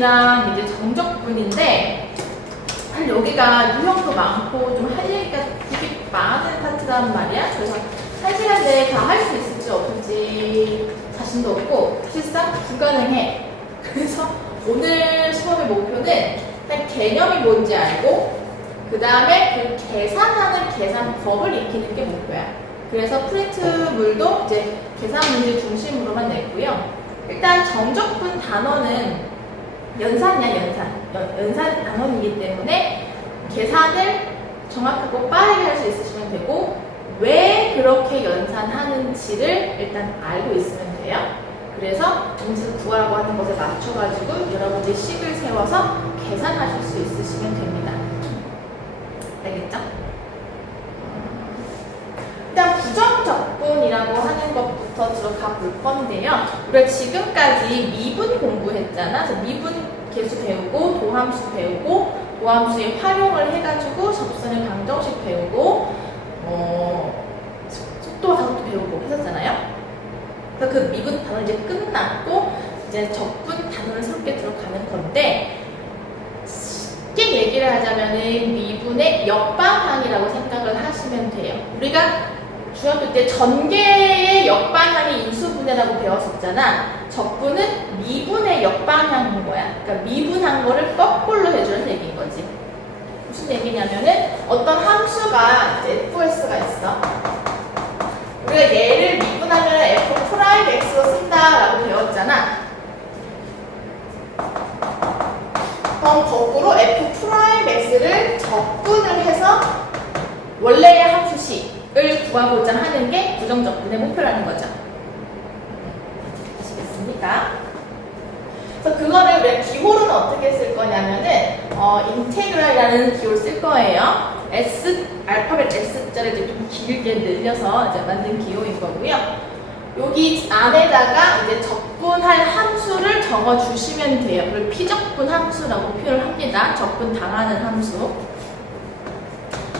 부정적분이랑 이제 정적분인데, 사실 여기가 유형도 많고 좀 할 얘기가 되게 많은 파트란 말이야. 그래서 1시간 내에 다 할 수 있을지 없을지 자신도 없고 사실상 불가능해. 그래서 오늘 수업의 목표는 일단 개념이 뭔지 알고 그 다음에 그 계산하는 계산법을 익히는 게 목표야. 그래서 프린트물도 이제 계산 문제 중심으로만 냈고요. 일단 정적분 단원은 연산이야, 연산 단원이기 때문에 계산을 정확하고 빠르게 할 수 있으시면 되고 왜 그렇게 연산하는지를 일단 알고 있으면 돼요. 그래서 인수 구하라고 하는 것에 맞춰가지고 여러분들이 식을 세워서 계산하실 수 있으시면 됩니다. 알겠죠? 일단 부정적분이라고 하는 것부터 들어가 볼 건데요. 우리가 지금까지 미분 공부했잖아. 그래서 미분 계수 배우고 도함수 배우고 도함수의 활용을 해가지고 접선의 방정식 배우고 속도 가속도 배우고 했었잖아요. 그래서 그 미분 단원 이제 끝났고 이제 적분 단원을 새롭게 들어가는 건데 쉽게 얘기를 하자면은 미분의 역방향이라고 생각을 하시면 돼요. 우리가 중학교 때 전개의 역방향이 인수분해라고 배웠었잖아. 적분은 미분의 역방향인 거야. 그러니까 미분한 거를 거꾸로 해주는 얘기인 거지. 무슨 얘기냐면은 어떤 함수가 이제 fs가 있어. 우리가 얘를 미분하면 f'(x로) 쓴다라고 배웠잖아. 그럼 거꾸로 f'(x를) 적분을 해서 원래의 함수 식을 구하고자 하는 게 부정적분의 목표라는 거죠. 아시겠습니까? 그래서 그거를 왜 기호로는 어떻게 쓸 거냐면은 인테그랄이라는 기호를 쓸 거예요. 알파벳 S자를 이제 좀 길게 늘려서 이제 만든 기호인 거고요. 여기 안에다가 이제 적분할 함수를 적어 주시면 돼요. 그걸 피적분 함수라고 표현을 합니다. 적분 당하는 함수.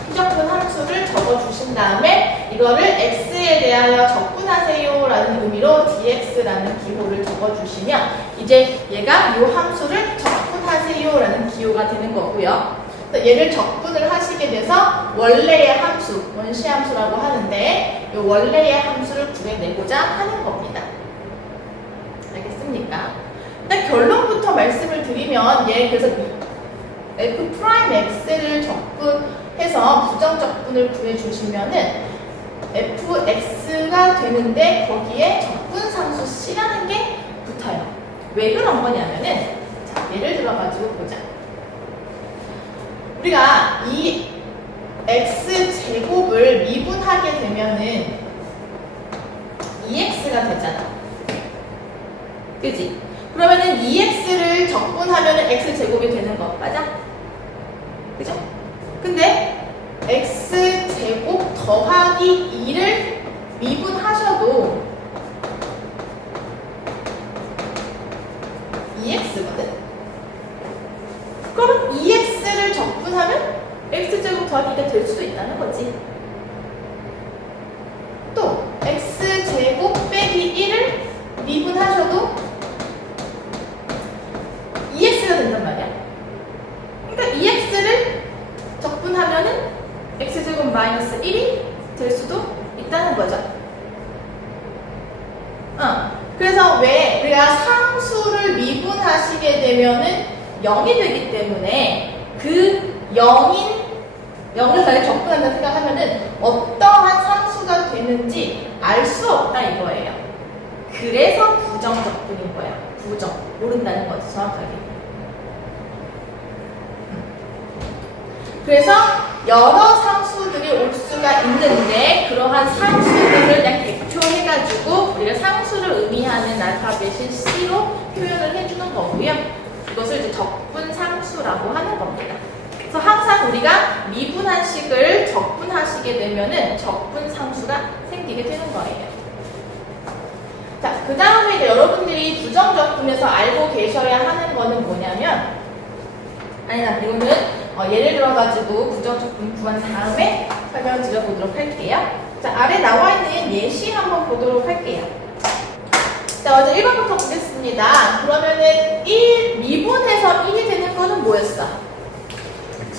피적분 함수를 적어 주신 다음에 이거를 x에 대하여 적분하세요 라는 의미로 dx라는 기호를 적어 주시면 이제 얘가 이 함수를 적분하세요 라는 기호가 되는 거고요. 얘를 적분을 하시게 돼서 원래의 함수, 원시함수라고 하는데 이 원래의 함수를 구해내고자 하는 겁니다. 알겠습니까? 일단 결론부터 말씀을 드리면 얘 그래서 f'x를 적분해서 부정적분을 구해주시면은 fx가 되는데 거기에 적분상수 c라는 게 붙어요. 왜 그런 거냐면은 자, 예를 들어가지고 보자. 우리가 이 x제곱을 미분하게 되면은 2x가 되잖아. 그지? 그러면은 2x를 적분하면은 x제곱이 되는 거 맞아? 그죠? 근데 x제곱 더하기 2를 미분하셔도 2x거든? 그럼 2x를 적분하면 x제곱 더하기 2가 될 수도 있다는 거지. 또 x제곱 빼기 1을 미분하셔도 2x가 된단 말이야. 그러니까 2x를 적분하면은 x제곱 마이너스 1이 될 수도 있다는 거죠. 그래서 왜 우리가 상수를 미분하시게 되면은 0이 되기 때문에 그 0을 다시 적분한다 생각하면은 어떠한 상수가 되는지 알 수 없다 이거예요. 그래서 부정적분인 거야. 부정. 모른다는 거지, 정확하게. 그래서 여러 상수들이 올 수가 있는데 그러한 상수들을 그냥 대표해가지고 우리가 상수를 의미하는 알파벳인 C로 표현을 해주는 거고요. 이것을 이제 적분상수라고 하는 겁니다. 그래서 항상 우리가 미분한 식을 적분하시게 되면은 적분상수가 생기게 되는 거예요. 자, 그 다음에 이제 여러분들이 부정적분에서 알고 계셔야 하는 거는 뭐냐면 아니다, 이거는 예를 들어가지고 부정적분 구한 다음에 설명을 드려보도록 할게요. 자, 아래 나와 있는 예시 한번 보도록 할게요. 자, 먼저 1번부터 보겠습니다. 있습니다. 그러면은 1 미분해서 1이 되는 거는 뭐였어?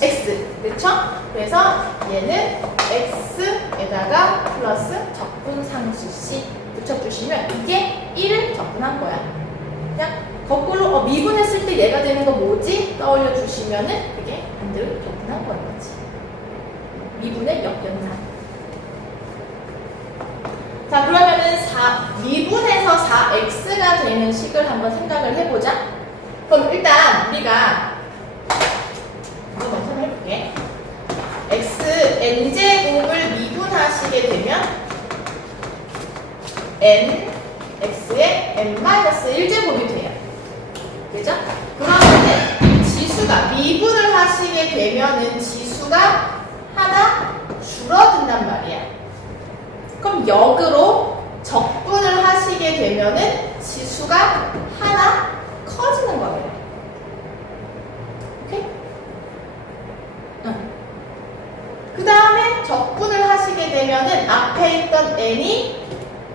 x. 그렇죠? 그래서 얘는 x에다가 플러스 적분상수씩 붙여주시면 이게 1을 적분한 거야. 그냥 거꾸로 미분했을 때 얘가 되는 거 뭐지? 떠올려 주시면은 그게 반대로 적분한 거는 거지. 미분의 역변상. 자, 그러면은 미분해서 4x가 되는 식을 한번 생각을 해보자. 그럼 일단 우리가 이거 먼저 해볼게. n제곱을 미분하시게 되면 x의 n-1제곱이 돼요. 그죠? 그러면은 지수가 미분을 하시게 되면은 지수가 하나 줄어든단 말이야. 그럼 역으로 적분을 하시게 되면은 지수가 하나 커지는 거예요. 오케이? 그 다음에 적분을 하시게 되면은 앞에 있던 n이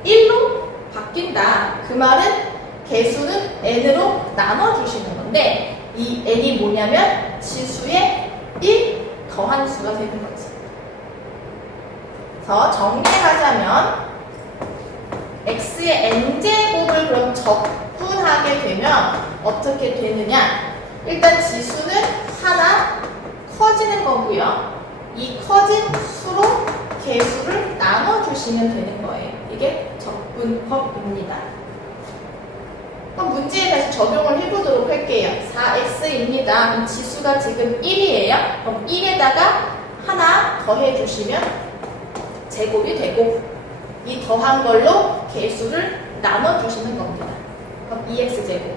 1로 바뀐다. 그 말은 개수는 n으로 나눠주시는 건데 이 n이 뭐냐면 지수의 1 더한 수가 되는 거지. 그래서 정리하자면 x의 n제곱을 그럼 적분하게 되면 어떻게 되느냐? 일단 지수는 하나 커지는 거고요. 이 커진 수로 개수를 나눠주시면 되는 거예요. 이게 적분법입니다. 그럼 문제에 다시 적용을 해보도록 할게요. 4x입니다. 그럼 지수가 지금 1이에요. 그럼 1에다가 하나 더해주시면 제곱이 되고 이 더한 걸로 개수를 나눠주시는 겁니다. 그럼 2x제곱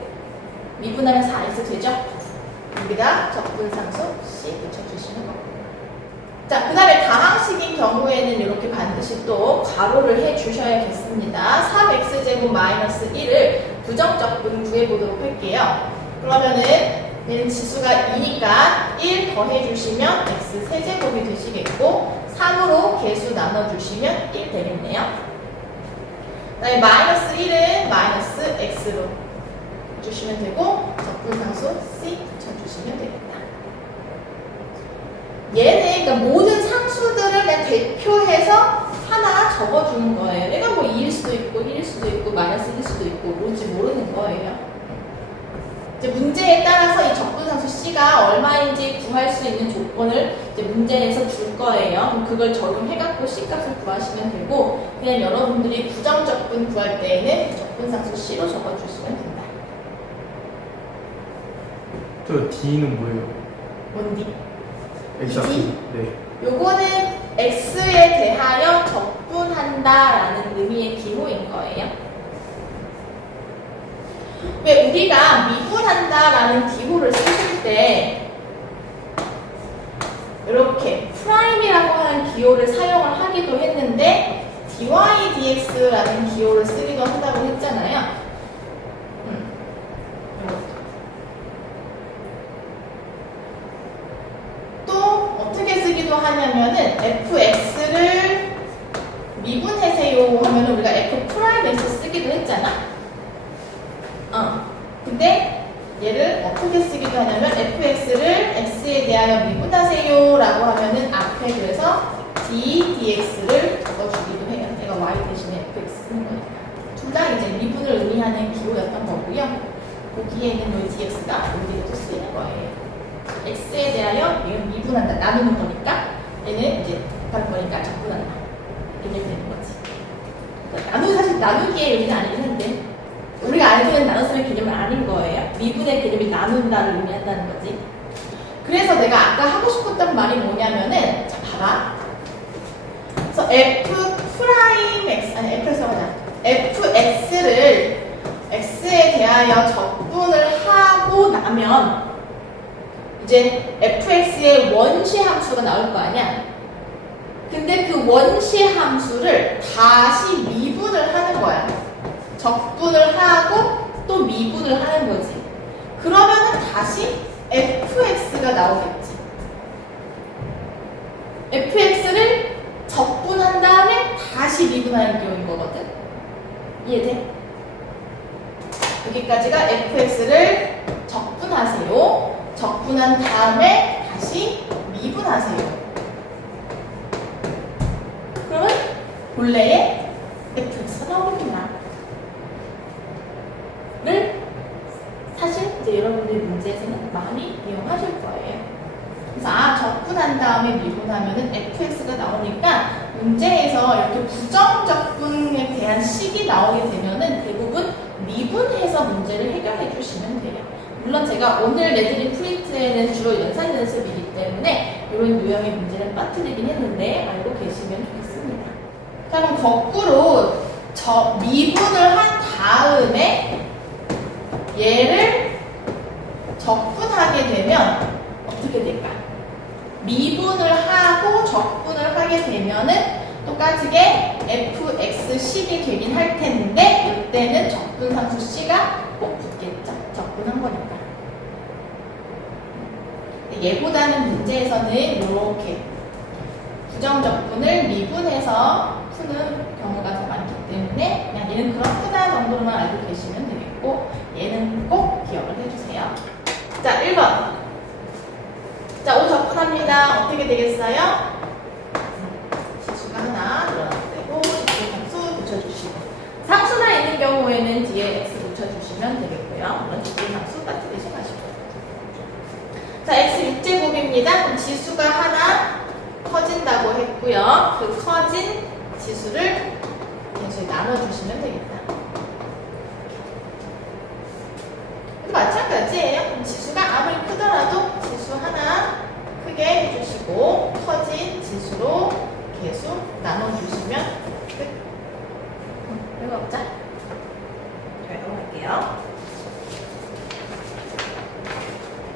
미분하면 4x 되죠? 여기다 적분상수 c 붙여주시는 겁니다. 자, 그 다음에 다항식인 경우에는 이렇게 반드시 또 괄호를 해주셔야겠습니다. 3x제곱 마이너스 1을 부정적분 구해보도록 할게요. 그러면은 얘는 지수가 2니까 1 더해주시면 x 세제곱이 되시겠고 3으로 개수 나눠주시면 1 되겠네요. 그 다음에 마이너스 1은 마이너스 x로 주시면 되고 적분상수 c 붙여주시면 되겠다. 얘는 그러니까 모든 상수들을 그냥 대표해서 하나 적어주는 거예요. 얘가 뭐 2일 수도 있고 1일 수도 있고 마이너스 1일 수도 있고 뭔지 모르는 거예요. 이제 문제에 따라서 이 적분상수 C가 얼마인지 구할 수 있는 조건을 이제 문제에서 줄 거예요. 그럼 그걸 적용해갖고 C값을 구하시면 되고 그냥 여러분들이 부정적분 구할 때에는 적분상수 C로 적어주시면 된다. 저 D는 뭐예요? 뭔 D? X. 네. 요거는 X에 대하여 적분한다라는 의미의 기호인 거예요. 왜 우리가 미분한다라는 기호를 쓰실 때 이렇게 프라임이라고 하는 기호를 사용을 하기도 했는데 dy dx라는 기호를 쓰기도 한다고 했잖아요. 또 어떻게 쓰기도 하냐면은 fx를 미분해세요 하면은 우리가 f 프라임에서 쓰기도 했잖아. 근데 얘를 어떻게 쓰기도 하냐면 fx를 x에 대하여 미분하세요 라고 하면은 앞에 그래서 d dx를 적어주기도 해요. 내가 y 대신에 fx 쓰는 거니까. 둘 다 이제 미분을 의미하는 기호였던 거고요. 거기에는 이 dx가 여기에 또 쓰이는 거예요. x에 대하여 이건 미분한다. 나누는 거니까 얘는 이제 곱하는 거니까 적분한다. 이렇게 되는 거지. 그러니까 사실 나누기의 의미는 아니긴 한데 우리가 알고 있는 나눴으면 개념은 아닌 거예요. 미분의 개념이 나눈다를 의미한다는 거지. 그래서 내가 아까 하고 싶었던 말이 뭐냐면은 자 봐봐. 그래서 f'x 하자. fx를 x에 대하여 적분을 하고 나면 이제 fx의 원시 함수가 나올 거 아니야. 근데 그 원시 함수를 다시 미분을 하는 거야. 적분을 하고 또 미분을 하는 거지. 그러면은 다시 fx가 나오겠지. fx를 적분한 다음에 다시 미분하는 경우인 거거든. 이해돼? 여기까지가 fx를 적분하세요. 적분한 다음에 다시 미분하세요. 그러면 본래의 fx가 나오겠구나. 를 사실 이제 여러분들이 문제에서는 많이 이용하실 거예요. 그래서 적분한 다음에 미분하면은 fx가 나오니까 문제에서 이렇게 부정적분에 대한 식이 나오게 되면은 대부분 미분해서 문제를 해결해 주시면 돼요. 물론 제가 오늘 내드린 프린트에는 주로 연산 연습이기 때문에 이런 유형의 문제는 빠뜨리긴 했는데 알고 계시면 좋겠습니다. 자, 그럼 거꾸로 미분을 한 다음에 얘를 적분하게 되면 어떻게 될까? 미분을 하고 적분을 하게 되면은 똑같게 fx식이 되긴 할 텐데 이때는 적분상수 c가 꼭 붙겠죠. 적분한 거니까. 얘보다는 문제에서는 이렇게 부정적분을 미분해서 푸는 경우가 더 많기 때문에 그냥 얘는 그렇구나 정도로만 알고 계시면 되겠고 얘는 꼭 기억을 해주세요. 자, 1번. 자, 5 적분합니다. 어떻게 되겠어요? 지수가 하나 늘어나고 적분상수 붙여주시고 상수나 있는 경우에는 뒤에 x 붙여주시면 되겠고요. 물론 적분상수 빠뜨리지 마시고. 자, x 6제곱입니다. 그럼 지수가 하나 커진다고 했고요. 그 커진 지수를 계속 나눠주시면 되겠다. 마찬가지예요. 그럼 지수가 아무리 크더라도 지수 하나 크게 해주시고 커진 지수로 계속 나눠주시면 끝. 이거 없자. 자, 이거 할게요.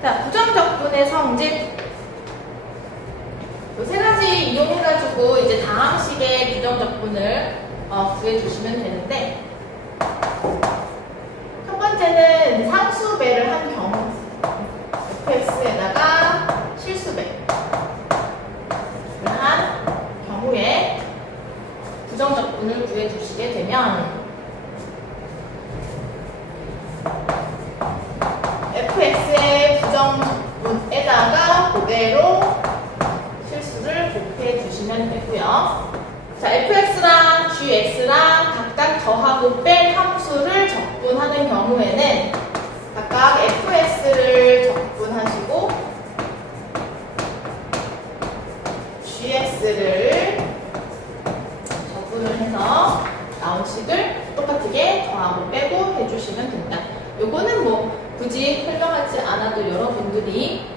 자, 부정적분의 성질. 이 세 가지 이용해가지고 이제 다항식의 부정적분을 구해주시면 되는데 첫 번째는 상수배를 한 경우 fx에다가 실수배를 한 경우에 부정적분을 구해주시게 되면 fx의 부정적분에다가 그대로 실수를 곱해주시면 되고요. 자, fx랑 gx랑 각각 더하고 뺄 함수를 적분하는 경우에는 각각 fx를 적분하시고 gx를 적분을 해서 나온 식을 똑같게 더하고 빼고 해주시면 된다. 요거는 뭐 굳이 설명하지 않아도 여러분들이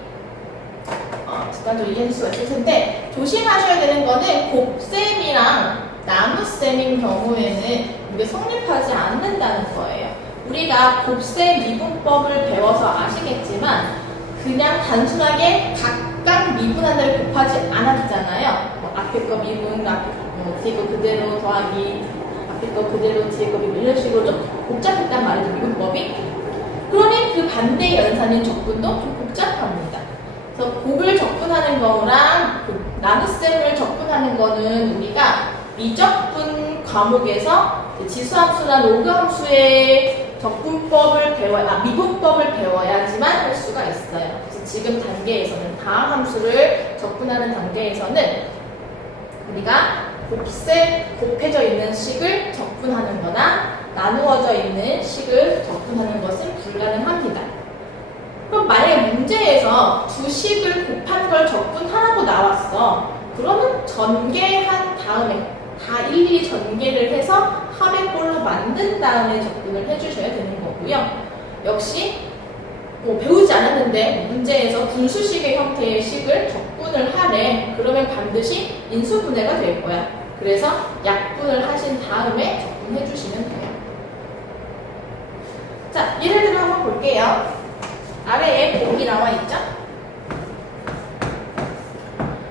직관적으로 이해할 수가 있을 텐데 조심하셔야 되는 거는 곱셈이랑 나눗셈인 경우에는 이게 성립하지 않는다는 거예요. 우리가 곱셈 미분법을 배워서 아시겠지만 그냥 단순하게 각각 미분 하나를 곱하지 않았잖아요. 뭐 앞에 거 미분, 뒤에 거 그대로 더하기, 앞에 거 그대로 뒤에 거 미분 이런 식으로 좀 복잡했단 말이죠. 미분법이. 그러니 그 반대 연산인 적분도 좀 복잡합니다. 그래서 곱을 적분하는 거랑 나눗셈을 적분하는 거는 우리가 미적분 과목에서 지수함수나 로그함수의 적분법을 미분법을 배워야지만 할 수가 있어요. 그래서 지금 단계에서는 다항함수를 적분하는 단계에서는 우리가 곱해져 있는 식을 적분하는 거나 나누어져 있는 식을 적분하는 것은 불가능합니다. 그럼 만약에 문제에서 두 식을 곱한 걸 적분하라고 나왔어. 그러면 전개한 다음에 다 일일이 전개를 해서 합의 꼴로 만든 다음에 적분을 해주셔야 되는 거고요. 역시 배우지 않았는데 문제에서 분수식의 형태의 식을 적분을 하래. 그러면 반드시 인수분해가 될 거야. 그래서 약분을 하신 다음에 적분해 주시면 돼요. 자, 예를 들어 한번 볼게요. 아래에 곱이 나와 있죠?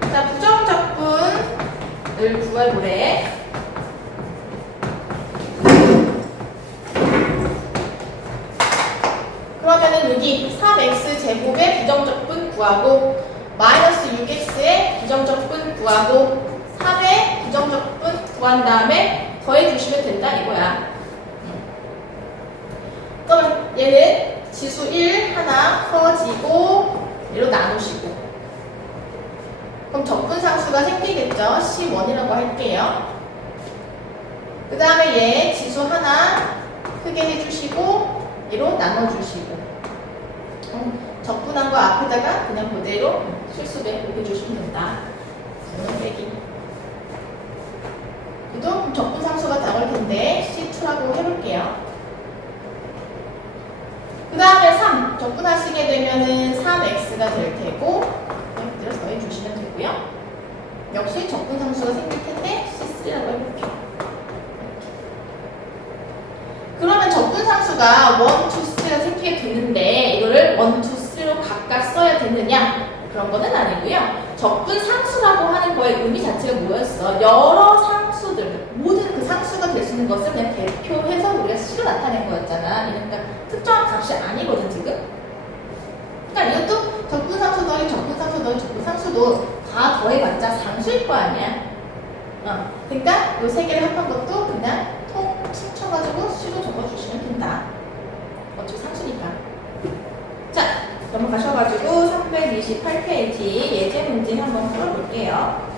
자, 부정적분을 구해보래. 그러면은 여기 3x 제곱의 부정적분 구하고 마이너스 6x의 부정적분 구하고 3의 부정적분 구한 다음에 더해 주시면 된다 이거야. 그러면 얘는 지수 1 하나 커지고 얘로 나누시고 그럼 적분상수가 생기겠죠? C1이라고 할게요. 그 다음에 얘 지수 하나 크게 해주시고 얘로 나눠주시고 적분한 거 앞에다가 그냥 그대로 실수배 해주시면 된다. 이건 빼기. 그래도 적분상수가 나올 텐데 C2라고 해볼게요. 그 다음에 3 적분하시게 되면은 3x가 될 테고 그대로 더해주시면 되고요. 역시 적분상수가 생길 텐데 C3라고 해볼게요. 그러면 적분상수가 1, 2, 3가 생기게 되는데 이거를 1, 2, 3로 각각 써야 되느냐? 그런 거는 아니고요. 적분상수라고 하는 거의 의미 자체가 뭐였어? 여러 상수들, 모든 그 상수가 될 수 있는 것을 그냥 대표해서 우리가 C로 나타낸 거였잖아. 그러니까 특정한 값이 아니거든 지금. 그러니까 이것도 적분상수 더하기 적분상수 더하기 적분상수도 다 더해봤자 상수일 거 아니야. 그러니까 이 세 개를 합한 것도 그냥 통 퉁쳐가지고 C로 적어주시면 된다. 어차피 상수니까. 자, 넘어가셔가지고 328페이지 예제 문제 한번 풀어볼게요.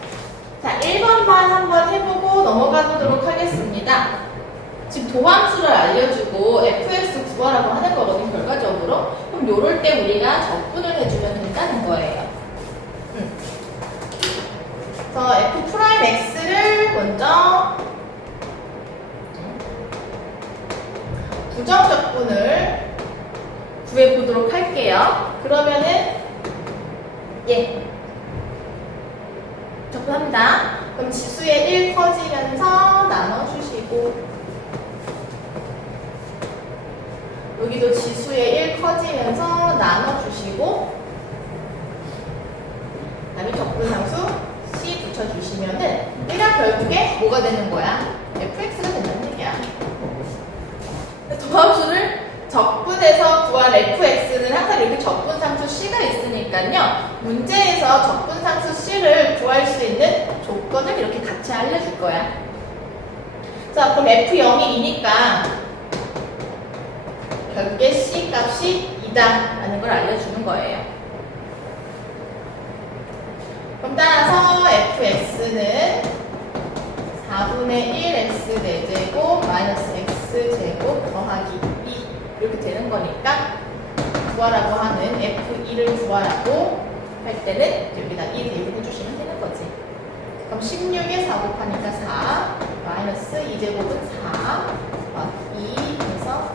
자, 1번만 한번 해보고 넘어가 보도록 하겠습니다. 지금 도함수를 알려주고 fx 구하라고 하는 거거든요, 결과적으로. 그럼 요럴 때 우리가 적분을 해주면 된다는 거예요. 그래서 f'x를 먼저 부정적분을 구해보도록 할게요. 그러면은 적분합니다. 그럼 지수에 1 커지면서 나눠주시고 여기도 지수에 1 커지면서 나눠주시고 그 다음에 적분상수 C 붙여주시면은 얘가 결국에 뭐가 되는 거야? fx가 된다는 얘기야. 도함수를 적분해서 구할 fx는 항상 이렇게 적분상수 c가 있으니까요. 문제에서 적분상수 c를 구할 수 있는 조건을 이렇게 같이 알려줄 거야. 자, 그럼 f0이 2니까 결국에 c 값이 2다 라는 걸 알려주는 거예요. 그럼 따라서 fx는 4분의 1x 4제곱 마이너스 x제곱 더하기 2 이렇게 되는 거니까 구하라고 하는 f2를 구하라고 할 때는 여기다 2 대입해 주시면 되는 거지. 그럼 16에 4 곱하니까 4 마이너스 2제곱은 4 2 해서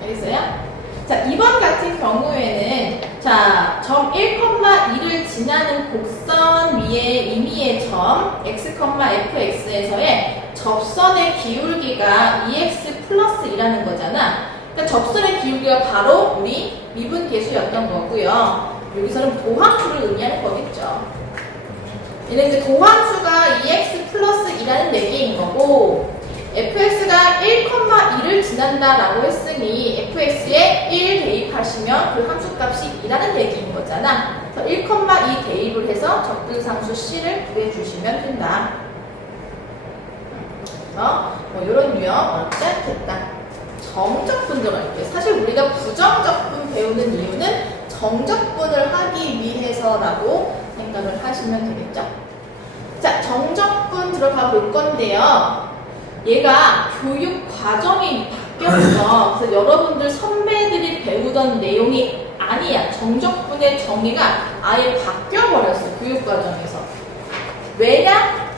2 알겠어요? 자, 2번 같은 경우에는 자, 점 1,2를 지나는 곡선 위에 임의의 점 x, fx에서의 접선의 기울기가 2x 플러스 2라는 거잖아. 그러니까 접선의 기울기가 바로 우리 미분계수였던 거고요. 여기서는 도함수를 의미하는 거겠죠. 얘는 이제 도함수가 2x 플러스 2라는 얘기인 거고 fx가 1,2를 지난다라고 했으니 fx에 1 대입하시면 그 함수값이 2라는 얘기인 거잖아. 그래서 1,2 대입을 해서 적분상수 c를 구해주시면 된다. 뭐 이런 유형 어렵지 않겠다. 정적분 들어갈게요. 사실 우리가 부정적분 배우는 이유는 정적분을 하기 위해서라고 생각을 하시면 되겠죠. 자, 정적분 들어가 볼 건데요. 얘가 교육 과정이 바뀌었어. 그래서 여러분들 선배들이 배우던 내용이 아니야. 정적분의 정의가 아예 바뀌어버렸어. 교육 과정에서. 왜냐?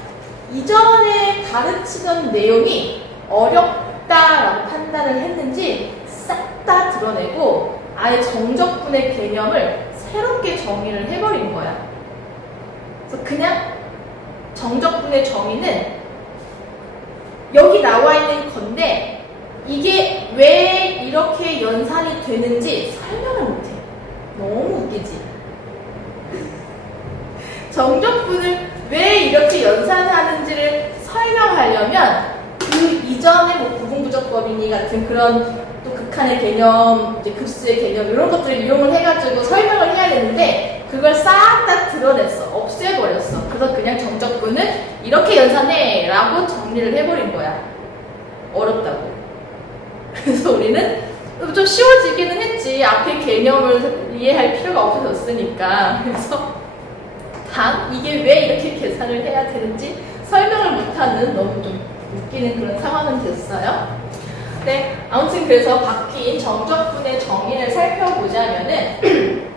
이전에 가르치던 내용이 어렵다라고 판단을 했는지 싹 다 드러내고 아예 정적분의 개념을 새롭게 정의를 해버린 거야. 그래서 그냥 정적분의 정의는 여기 나와 있는 건데 이게 왜 이렇게 연산이 되는지 설명을 못해. 너무 웃기지? 정적분을 왜 이렇게 연산하는지를 설명하려면 그 이전에 뭐 부분부적법이니 같은 그런 또 극한의 개념, 이제 급수의 개념 이런 것들을 이용을 해가지고 설명을 해야 되는데 그걸 싹 다 드러냈어. 없애버렸어. 그래서 그냥 정적분은 이렇게 연산해 라고 정리를 해버린 거야. 걸 이해할 필요가 없어졌으니까. 그래서 이게 왜 이렇게 계산을 해야 되는지 설명을 못하는 너무 좀 웃기는 그런 상황은 됐어요. 네, 아무튼 그래서 바뀐 정적분의 정의를 살펴보자면은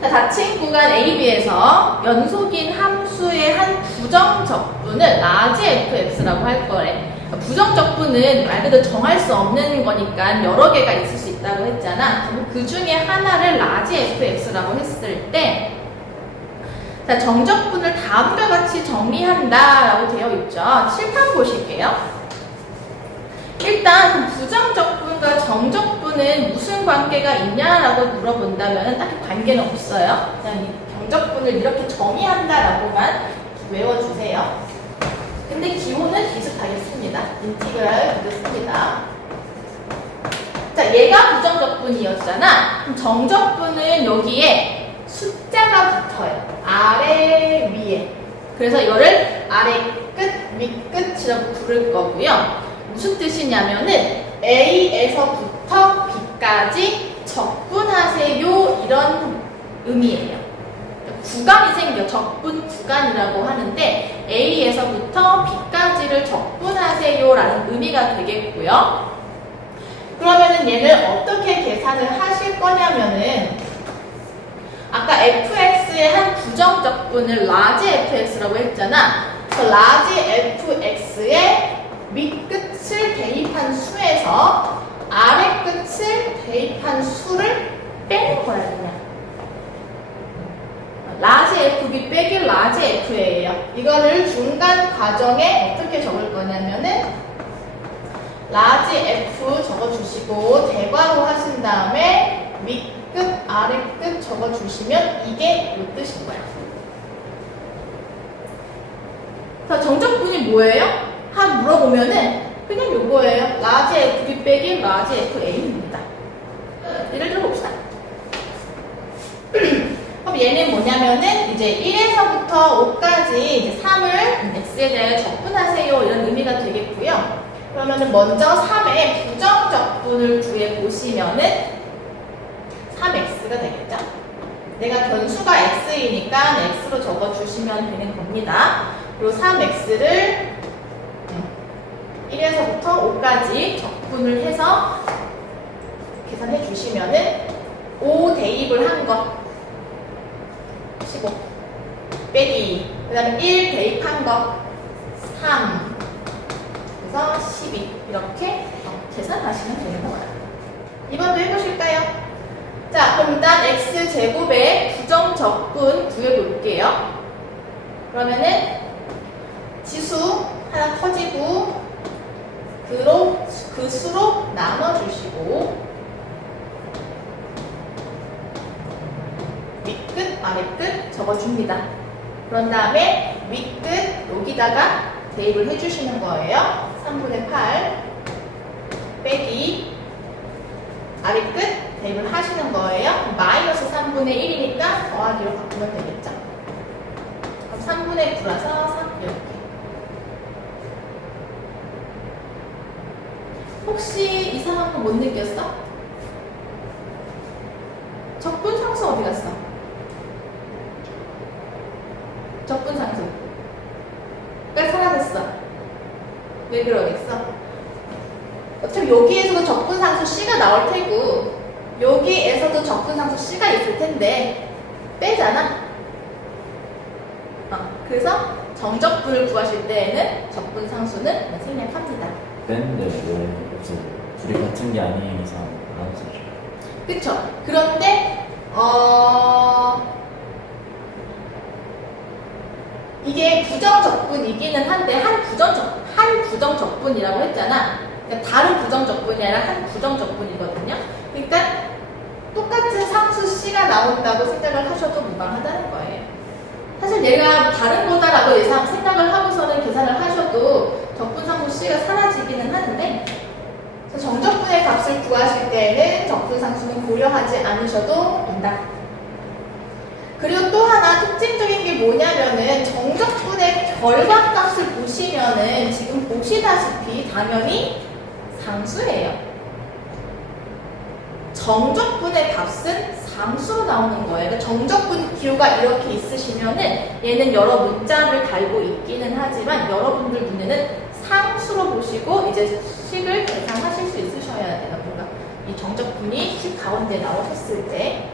자, 닫힌 구간 AB에서 연속인 함수의 한 부정적분을 라지 fx라고 할 거래. 부정적분은 말 그대로 정할 수 없는 거니까 여러 개가 있을 수 있다고 했잖아. 그 중에 하나를 라지 fx라고 했을 때 자, 정적분을 다음과 같이 정리한다라고 되어 있죠. 칠판 보실게요. 일단 그 부정적분과 정적분은 무슨 관계가 있냐라고 물어본다면 딱히 관계는 없어요. 그냥 이 정적분을 이렇게 정의한다라고만 외워주세요. 근데 기호는 비슷하겠습니다. 인티그랄 비슷습니다. 자, 얘가 부정적분이었잖아. 그럼 정적분은 여기에 숫자가 붙어요. 아래 위에. 그래서 이거를 아래 끝, 위 끝이라고 부를 거고요. 무슨 뜻이냐면은 A에서부터 B까지 적분하세요 이런 의미예요. 구간이 생겨 적분 구간이라고 하는데 A에서부터 B까지를 적분하세요 라는 의미가 되겠고요. 그러면은 얘를 어떻게 계산을 하실 거냐면은 아까 fx의 한 부정적분을 라지 fx라고 했잖아. 그래서 라지 fx의 밑끝을 대입한 수에서 아래 끝을 대입한 수를 빼는 거야 그냥. 라지 fb 빼기 라지 f예요. 이거를 중간 과정에 어떻게 적을 거냐면은 라지 f 적어주시고 대괄호 하신 다음에 밑끝 아래끝 적어주시면 이게 이 뜻인 거야. 자, 정적분이 뭐예요? 한 물어보면은 그냥 요거예요. 라지 fb 빼기 라지 fa입니다. 예를 들어 봅시다. 그럼 얘는 뭐냐면은 이제 1에서부터 5까지 이제 3을 x에 대해 적분하세요 이런 의미가 되겠고요. 그러면은 먼저 3의 부정적분을 구해 보시면은 3x가 되겠죠? 내가 변수가 x이니까 x로 적어주시면 되는 겁니다. 그리고 3x를 1에서부터 5까지 적분을 해서 계산해 주시면은 5 대입을 한 거 15 빼기 그 다음에 1 대입한 거 3 그래서 12 이렇게 계산하시면 되는 거예요. 이번도 해보실까요? 자, 그럼 일단 x제곱의 부정적분 구해볼게요. 그러면은 지수 하나 커지고 그 수로 나눠주시고 윗끝, 아래끝 적어줍니다. 그런 다음에 윗끝 여기다가 대입을 해주시는 거예요. 3분의 8 빼기 아래끝 대입을 하시는 거예요. 마이너스 3분의 1이니까 더하기로 바꾸면 되겠죠. 그럼 3분의 9라서 3 이렇게. 혹시 이상한 거 못 느꼈어? 적분상수 어디 갔어? 적분상수. 왜 사라졌어? 왜 그러겠어? 어차피 여기에서도 적분상수 C가 나올 테고 여기에서도 적분상수 C가 있을 텐데 빼잖아. 그래서 정적분을 구하실 때에는 적분상수는 생략합니다. 뺐는데 왜 없어져? 둘이 같은 게 아닌 이상 안 없어져. 그쵸? 그런데 이게 부정적분이기는 한데 한 부정적분이라고 했잖아. 그러니까 다른 부정적분이 아니라 한 부정적분이거든요. 그러니까 똑같은 상수 C가 나온다고 생각을 하셔도 무방하다는 거예요. 사실 내가 다른 거다라고 생각을 하고서는 계산을 하셔도 적분상수 C가 사라지기는 하는데 정적분의 값을 구하실 때에는 적분상수는 고려하지 않으셔도 된다. 그리고 또 하나 특징적인 게 뭐냐면은 정적분의 결과값을 보시면은 지금 보시다시피 당연히 상수예요. 정적분의 값은 상수로 나오는 거예요. 그러니까 정적분 기호가 이렇게 있으시면은 얘는 여러 문자를 달고 있기는 하지만 여러분들 눈에는 상수로 보시고 이제 식을 계산하실 수 있으셔야 돼요. 뭔가 이 정적분이 식 가운데 나오셨을 때.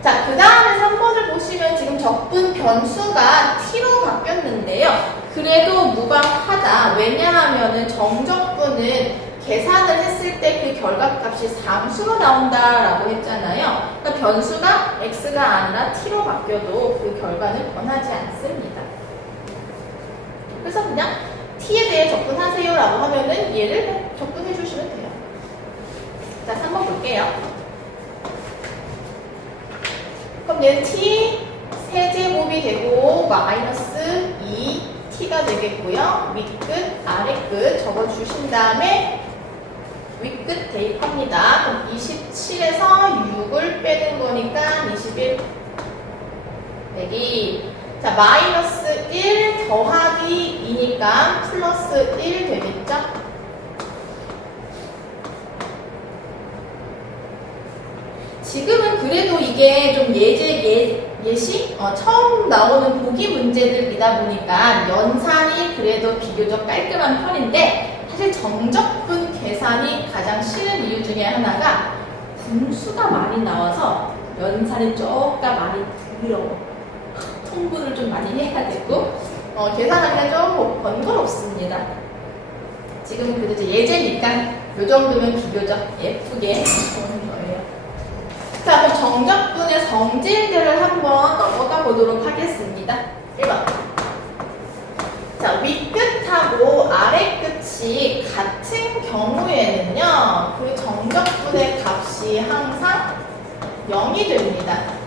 자, 그 다음에 3번을 보시면 지금 적분 변수가 t로 바뀌었는데요. 그래도 무방하다. 왜냐하면은 정적분은 계산을 했을 때 그 결과값이 상수로 나온다라고 했잖아요. 그러니까 변수가 x가 아니라 t로 바뀌어도 그 결과는 변하지 않습니다. 그래서 그냥 t에 대해 접근하세요라고 하면은 얘를 접근해 주시면 돼요. 자, 3번 볼게요. 그럼 얘는 t 세제곱이 되고 마이너스 2t가 되겠고요. 윗끝, 아래끝 적어주신 다음에 윗끝 대입합니다. 그럼 27에서 6을 빼는 거니까 21 빼기. 자, 마이너스 1 더하기 2니까 플러스 1 되겠죠? 지금은 그래도 이게 좀 예시? 처음 나오는 보기 문제들이다 보니까 연산이 그래도 비교적 깔끔한 편인데 사실 정적분 계산이 가장 싫은 이유 중에 하나가 분수가 많이 나와서 연산이 조금 많이 더러워. 통분을 좀 많이 해야 되고 계산하기가 좀 번거롭습니다. 지금은 그래도 이제 예제니까 이 정도면 비교적 예쁘게 보는 거예요. 자, 그럼 정적분의 성질들을 한번 넘어가 보도록 하겠습니다. 1번. 자, 윗끝하고 아래끝이 같은 경우에는요, 그 정적분의 값이 항상 0이 됩니다.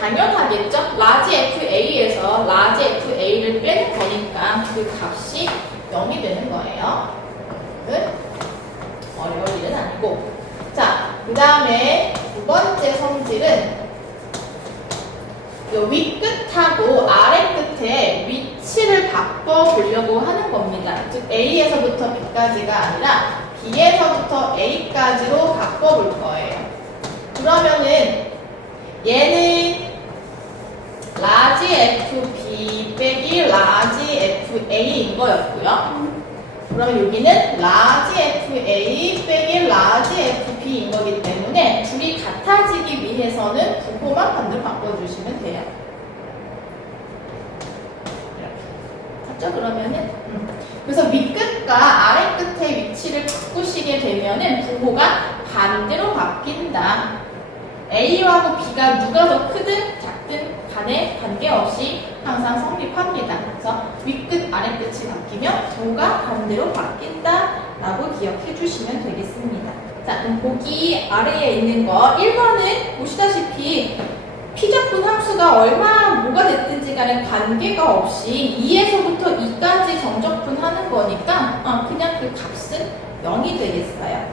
당연하겠죠? 라지 FA에서 라지 FA를 빼는 거니까 그 값이 0이 되는 거예요. 어려울 일은 아니고. 자, 그 다음에 두 번째 성질은 이 윗끝하고 아래끝에 위치를 바꿔보려고 하는 겁니다. 즉 A에서부터 B까지가 아니라 B에서부터 A까지로 바꿔볼 거예요. 그러면은 얘는 라지 FB 빼기 라지 FA인 거였고요. 그러면 여기는 라지 FA 빼기 라지 FB인 거기 때문에 둘이 같아지기 위해서는 부호만 반대로 바꿔주시면 돼요. 이렇게. 맞죠? 그러면은 그래서 윗끝과 아래끝의 위치를 바꾸시게 되면은 부호가 반대로 바뀐다. A하고 B가 누가 더 크든 작든 간에 관계없이 항상 성립합니다. 그래서 윗끝, 아래끝이 바뀌면 부호가 반대로 바뀐다라고 기억해 주시면 되겠습니다. 자, 그럼 보기 아래에 있는 거 1번은 보시다시피 피적분 함수가 뭐가 됐든지 간에 관계가 없이 2에서부터 2까지 정적분 하는 거니까 그냥 그 값은 0이 되겠어요.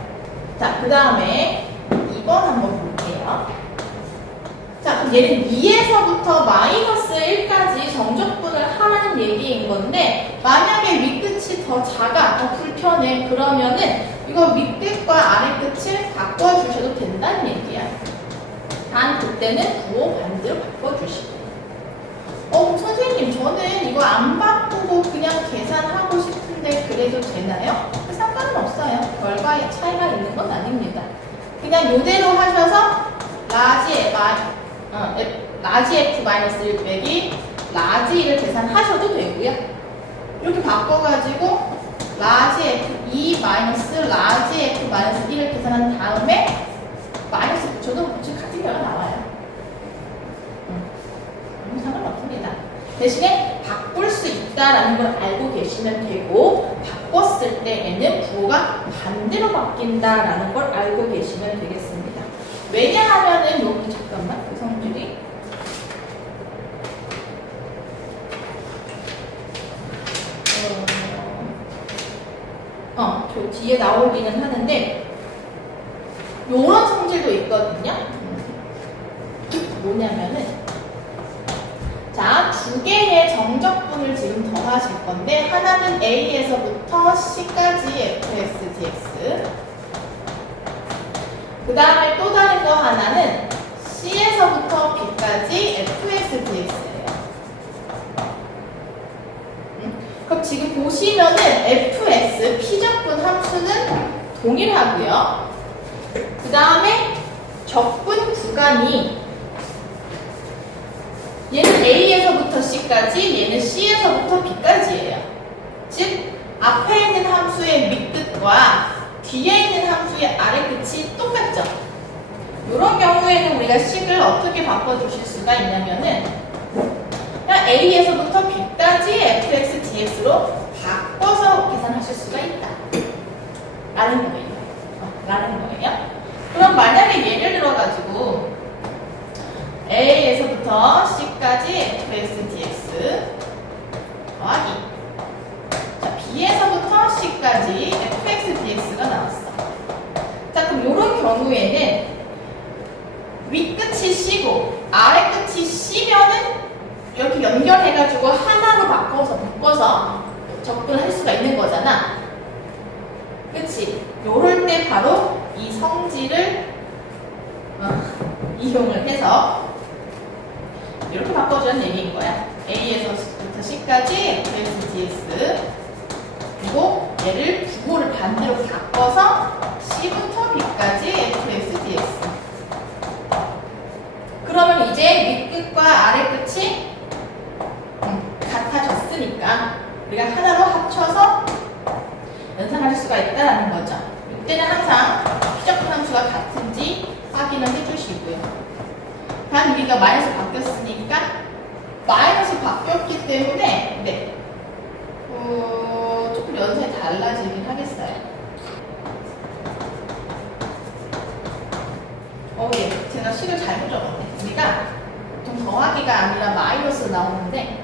자, 그 다음에 2번 한번 볼게요. 자, 그럼 얘는 2에서부터 마이너스 1까지 정적분을 하라는 얘기인 건데 만약에 윗끝이 더 작아, 더 불편해 그러면은 이거 윗끝과 아래끝을 바꿔주셔도 된다는 얘기야. 단 그때는 부호 반대로 바꿔주시고 선생님 저는 이거 안 바꾸고 그냥 계산하고 싶은데 그래도 되나요? 상관은 없어요. 결과에 차이가 있는 건 아닙니다. 그냥 이대로 하셔서 라지 F-1 빼기 라지 1을 계산하셔도 되고요. 이렇게 바꿔가지고 라지 F2 마이너스 라지 F-1을 계산한 다음에 마이너스 붙여도 지금 같은 결과 나와요. 아무 상관없습니다. 대신에 바꿀 수 있다라는 걸 알고 계시면 되고 바꿨을 때에는 부호가 반대로 바뀐다라는 걸 알고 계시면 되겠습니다. 왜냐하면은 여기 잠깐만 그 성질이 저 뒤에 나오기는 하는데 요런 성질도 있거든요. 뭐냐면은 자, 두 개의 정적분을 지금 더하실 건데 하나는 A에서부터 C까지 fx, dx 그 다음에 또 다른 거 하나는 C에서부터 B까지 fx dx예요. 그럼 지금 보시면은 fx, p적분 함수는 동일하고요. 그 다음에 적분 구간이 얘는 A에서부터 C까지, 얘는 C에서부터 B까지예요. 즉 앞에 있는 함수의 밑끝과 뒤에 있는 함수의 아래끝이 똑같죠. 이런 경우에는 우리가 식을 어떻게 바꿔주실 수가 있냐면은 그냥 A에서부터 B까지 fx dx로 바꿔서 계산하실 수가 있다 라는 거예요. 그럼 만약에 예를 들어가지고 A에서부터 C까지 fx dx 더하기 B에서부터 C까지 fx dx가 나왔어. 자, 그럼 이런 경우에는 윗끝이 C고 아래끝이 C면은 이렇게 연결해가지고 하나로 바꿔서 접근할 수가 있는 거잖아. 그치? 요럴 때 바로 이 성질을 이용을 해서 이렇게 바꿔주는 얘기인 거야. A에서부터 C까지 fx dx 그리고 얘를 부호를 반대로 바꿔서 C부터 B까지 fx dx. 그러면 이제 윗끝과 아래끝이 같아졌으니까 우리가 하나로 합쳐서 연산할 수가 있다는 거죠. 이때는 항상 피적분 함수가 같은지 확인을 해주시고요. 단 우리가 마이너스 바뀌었으니까 마이너스 바뀌었기 때문에 조금 연산이 달라지긴 하겠어요. 예, 제가 식을 잘못 적었네. 우리가 보통 더하기가 아니라 마이너스 나오는데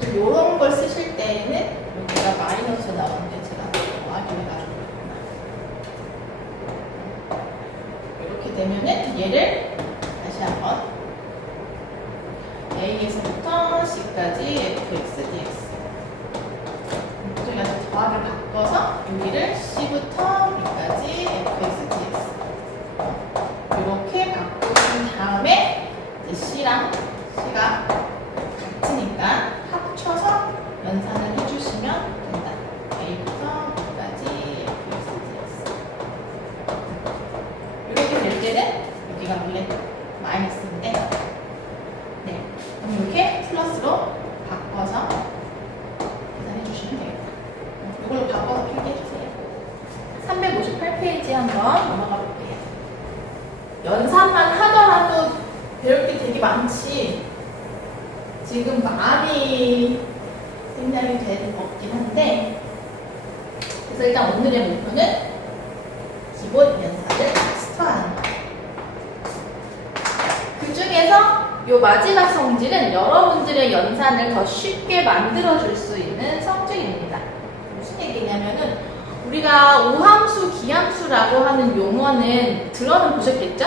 이런 걸 쓰실 때는 여기가 마이너스 나오는데 제가 더하기를 가져오겠구나. 이렇게 되면은 얘를 다시 한번 A에서부터 C까지 fx dx 저희가 더하기를 바꿔서 여기를 C부터 B까지 fx dx 이렇게 바꾸신 다음에 이제 C랑 C가 같으니까 합쳐서 연산을 해주시면 된다. A부터 B까지 fx dx 이렇게 될 때는 여기가 원래 마이너스인데 이렇게 플러스로 바꿔서 계산해 주시면 되겠다. 이걸로 바꿔서 필기해 주세요. 358페이지 한번 넘어가 볼게요. 연산만 하더라도 배울 게 되게 많지. 지금 많이 생략이 되는 것 같긴 한데 그래서 일단 오늘의 목표는 기본 연산을 마스터하는 거예요. 그 중에서 요 마지막 성질은 여러분들의 연산을 더 쉽게 만들어줄 수 있는 성질입니다. 무슨 얘기냐면은 우리가 우함수, 기함수라고 하는 용어는 들어는 보셨겠죠?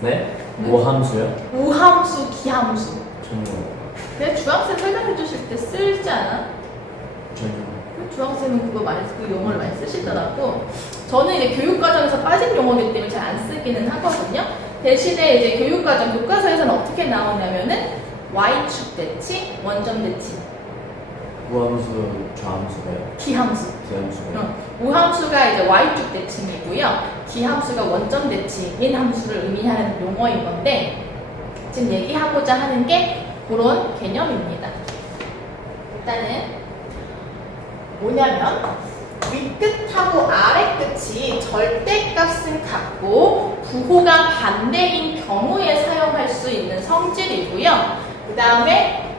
네? 모함수요? 우함수, 기함수. 전혀. 그냥 주황쌤 설명해 주실 때 쓰지 않아? 전혀. 주황쌤은 그 용어를 많이 쓰시더라고. 저는 이제 교육과정에서 빠진 용어이기 때문에 잘 안 쓰기는 하거든요. 대신에 이제 교육과정 교과서에서는 어떻게 나오냐면은 Y축 대칭, 원점 대칭. 우함수, 좌함수가요? 기함수. 기함수가요? 우함수가 이제 Y축 대칭이고요. 기함수가 원점 대칭인 함수를 의미하는 용어인 건데 지금 얘기하고자 하는 게 그런 개념입니다. 일단은 뭐냐면 윗끝하고 아래끝이 절대값은 같고 부호가 반대인 경우에 사용할 수 있는 성질이고요. 그 다음에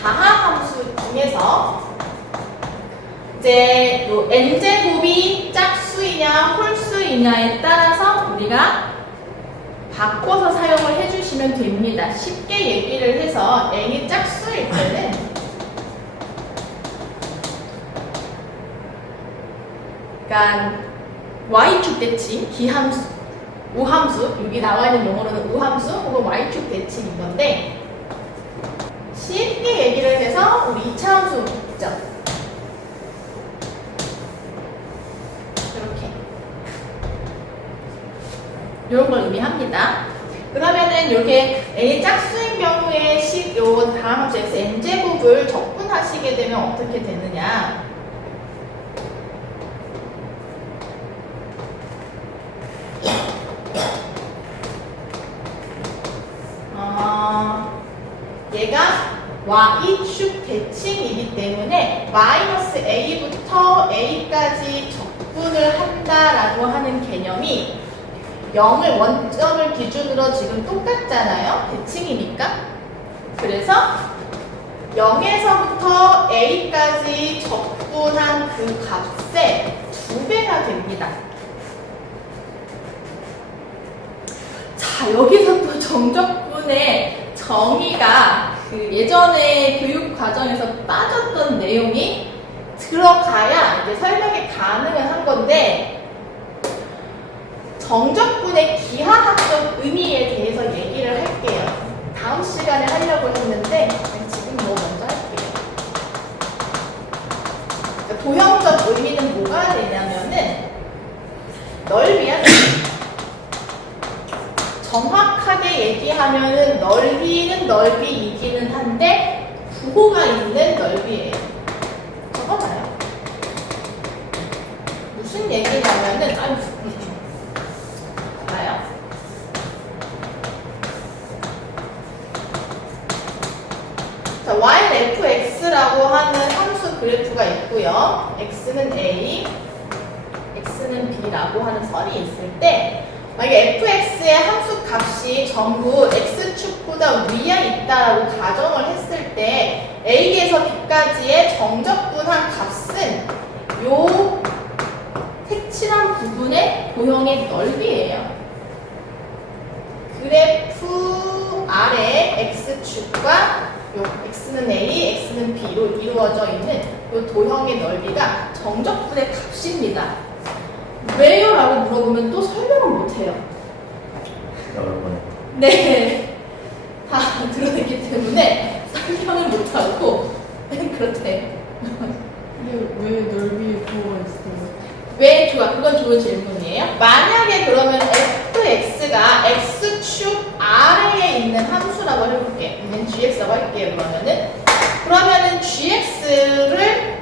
다항함수 중에서 이제 요 n제곱이 짝수이냐 홀수이냐에 따라서 우리가 바꿔서 사용을 해주시면 됩니다. 쉽게 얘기를 해서 n이 짝수일 때는 그러니까 y축 대칭, 기함수, 우함수, 여기 나와 있는 용어로는 우함수 혹은 y축 대칭인 건데 쉽게 얘기를 해서 우리 2차함수 있죠? 이런 걸 의미합니다. 그러면은 이렇게 n이 짝수인 경우에 요 다음 함수 x n제곱을 적분하시게 되면 어떻게 되느냐? 얘가 y축 대칭이기 때문에 마이너스 a부터 a까지 적분을 한다라고 하는 개념이 0을 원점을 기준으로 지금 똑같잖아요. 대칭이니까. 그래서 0에서부터 a까지 적분한 그 값의 2배가 됩니다. 자, 여기서 또 정적분의 정의가 그 예전에 교육 과정에서 빠졌던 내용이 들어가야 이제 설명이 가능은 한 건데, 정적분의 기하학적 의미에 대해서 얘기를 할게요. 다음 시간에 하려고 했는데 지금 뭐 먼저 할게요. 그러니까 도형적 의미는 뭐가 되냐면은 넓이야. 정확하게 얘기하면은 넓이는 넓이이기는 한데 부호가 있는 넓이에요. 적어봐요. 무슨 얘기냐면은 봐요. 자, yfx라고 하는 함수 그래프가 있고요. x는 a, x는 b라고 하는 선이 있을 때 만약에 fx의 함수 값이 전부 x축보다 위에 있다라고 가정을 했을 때 a에서 b까지의 정적분한 값은 요 색칠한 부분의 도형의 넓이에요. 그래프 아래 x축과 요 x는 a, x는 b로 이루어져 있는 요 도형의 넓이가 정적분의 값입니다. 왜요? 라고 물어보면 또 설명을 못해요. 여러분. 네. 다 드러냈기 때문에 설명을 못하고 그렇대. 근데 왜 넓이에 부호가 있어요? 왜 좋아? 그건 좋은 질문이에요. 만약에 그러면 fx가 x축 아래에 있는 함수라고 해볼게. 이건 gx라고 할게요. 그러면은 gx를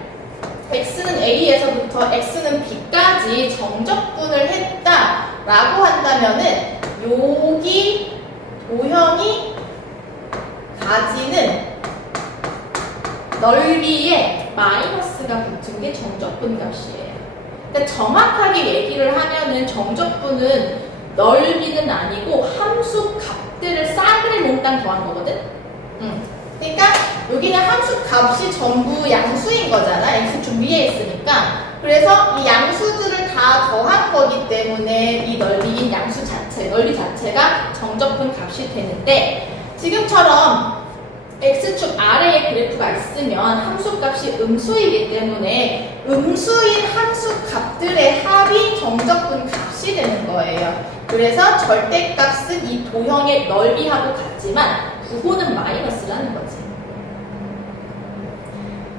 x는 a에서부터 x는 b까지 정적분을 했다라고 한다면은 여기 도형이 가지는 넓이에 마이너스가 붙은 게 정적분 값이에요. 그러니까 정확하게 얘기를 하면은 정적분은 넓이는 아니고 함수 값들을 싸그리 몽땅 더한 거거든. 그러니까 여기는 함수 값이 전부 양수인 거잖아. x축 위에 있으니까. 그래서 이 양수들을 다 더한 거기 때문에 이 넓이인 양수 자체, 넓이 자체가 정적분 값이 되는데, 지금처럼 x축 아래에 그래프가 있으면 함수 값이 음수이기 때문에 음수인 함수 값들의 합이 정적분 값이 되는 거예요. 그래서 절대값은 이 도형의 넓이하고 같지만 부호는 마이너스라는 거지.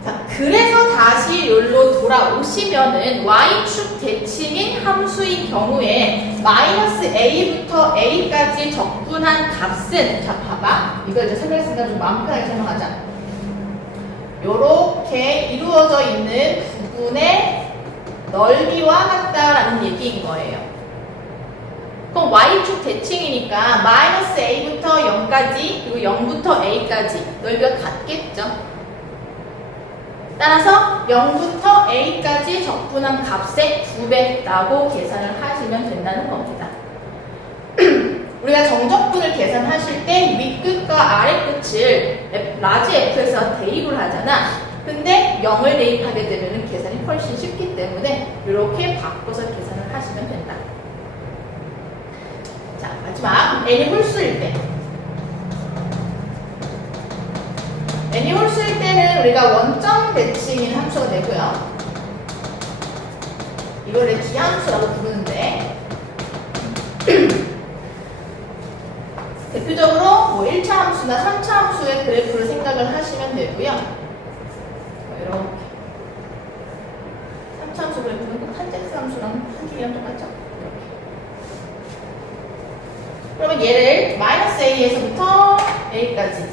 자, 그래서 다시 여기로 돌아오시면은 y축 대칭인 함수인 경우에 마이너스 a부터 a까지 적분한 값은, 자 봐봐, 이거 이제 설명했으니까 좀 마음 편하게 설명하자. 요렇게 이루어져 있는 부분의 넓이와 같다라는 얘기인 거예요. 그럼 y축 대칭이니까 마이너스 a부터 0까지 그리고 0부터 a까지 넓이가 같겠죠. 따라서 0부터 a까지 적분한 값의 2배라고 계산을 하시면 된다는 겁니다. 우리가 정적분을 계산하실 때 윗끝과 아랫끝을 라지 F에서 대입을 하잖아. 근데 0을 대입하게 되면 계산이 훨씬 쉽기 때문에 이렇게 바꿔서 계산을 하시면 된다. 자, 마지막 n이 홀수일 때. n이 홀수일 때는 우리가 원점 대칭인 함수가 되고요. 이거를 기함수라고 부르는데 대표적으로 뭐 1차 함수나 3차 함수의 그래프를 생각을 하시면 되고요. 이렇게 3차 함수 그래프는 꼭 탄젠스 함수랑 한길이랑 똑같죠? 이렇게. 그러면 얘를 마이너스 a에서부터 a까지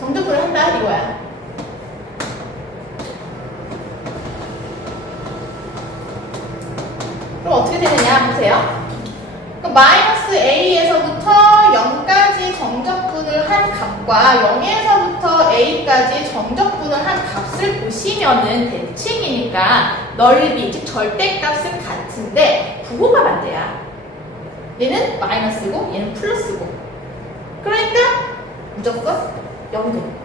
정적분을 한다 이거야. 그럼 어떻게 되느냐 보세요. 그럼 마이너스 a에서부터 0까지 정적분을 한 값과 0에서부터 a까지 정적분을 한 값을 보시면은 대칭이니까 넓이, 즉 절대값은 같은데 부호가 반대야. 얘는 마이너스고 얘는 플러스고. 그러니까 무조건 0이 됩니다.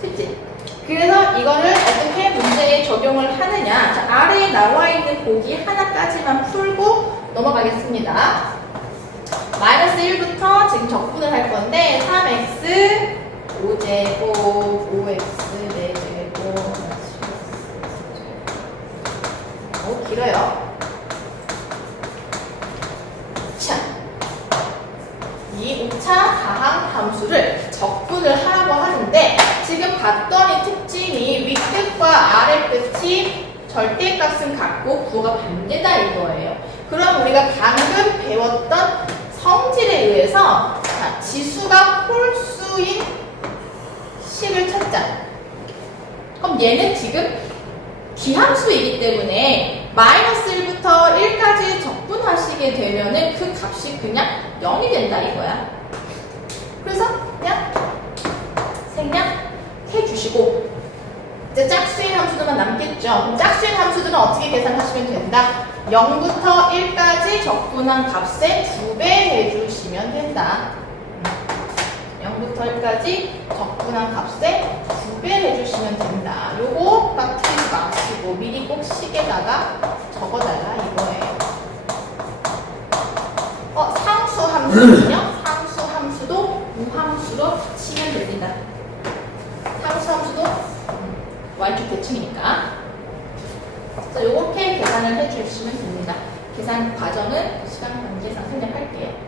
쉽지? 그래서 이거를 어떻게 문제에 적용을 하느냐. 자, 아래에 나와 있는 보기 하나까지만 풀고 넘어가겠습니다. 마이너스 1부터 지금 적분을 할 건데 3x 5제곱 5x 4제곱 너무 길어요. 자, 이 5차 다항 함수를 적분을 하라고 하는데 지금 봤더니 특징이 윗끝과 아래끝이 절대값은 같고 부호가 반대다 이거예요. 그럼 우리가 방금 배웠던 성질에 의해서 자, 지수가 홀수인 식을 찾자. 그럼 얘는 지금 기함수이기 때문에 마이너스 1부터 1까지 적분하시게 되면은 그 값이 그냥 0이 된다 이거야. 그래서 그냥 생략해 주시고 이제 짝수인 함수들만 남겠죠. 그럼 짝수인 함수들은 어떻게 계산하시면 된다? 0부터 1까지 적분한 값에 2배 해주시면 된다. 0부터 1까지 적분한 값에 2배 해주시면 된다. 요거 빠뜨리지 마시고 미리 꼭 식에다가 적어달라 이거예요. 상수 함수는요? 상수 함수도 무함수로 치면 됩니다. 상수 함수도 y축 대칭이니까. 자, 요렇게 계산을 해주시면 됩니다. 계산 과정은 시간 관계상 생략할게요.